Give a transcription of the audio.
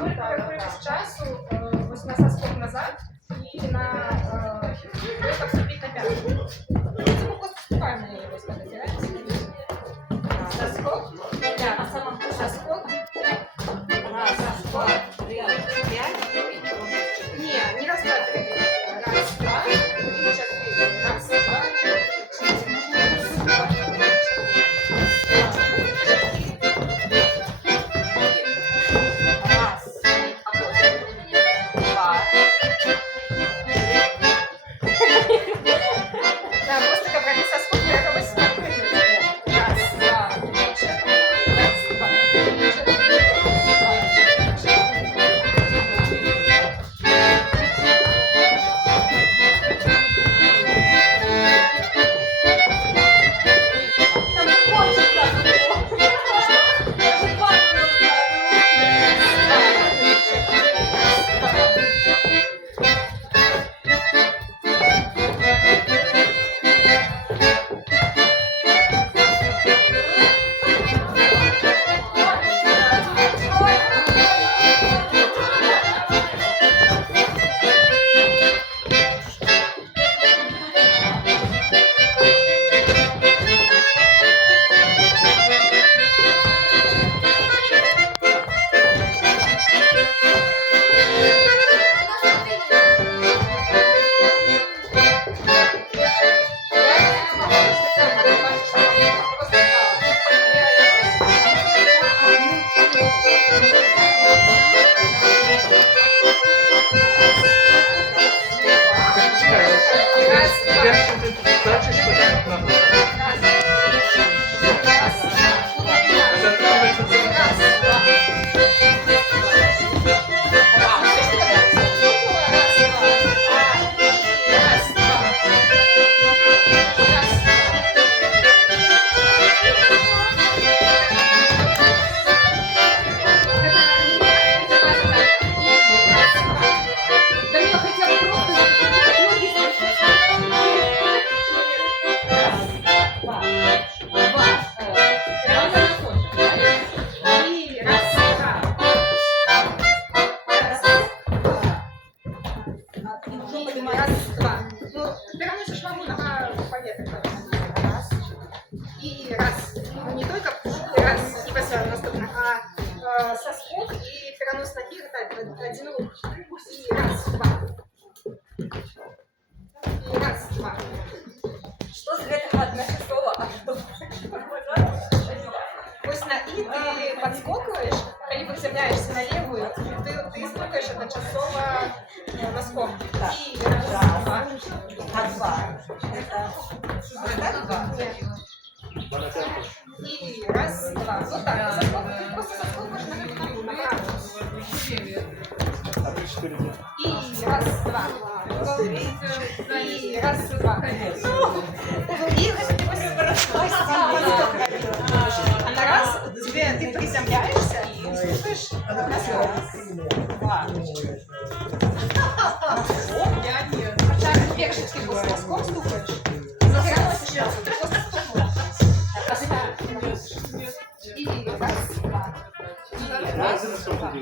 ми перетворились з часу ось на соскок назад і на это вступить на пятку. Мы просто вступаем на нее, если это теряется. Соскок, соскок, соскок, 5. Не раз, два, три. Раз, два, три, четыре. Раз, два, соскок и перенос ноги, один рук. И раз, два. И раз, два. Что за это одна часова, а что? Ось на «и» ты подскокиваешь, либо приземляешься на левую, ты стукаешь одночасово носком. И раз, два. А два? Это два? Нет. И раз, два. Вот так. Соскок, ты просто соскокаешь на ногу направо. И раз, два. И раз, два. А на раз ты приземляешься и стукаешь носком. Два. Я нет. Хотя первый ты просто носком стукаешь. Ты просто стукнул. И раз, два. И раз, два.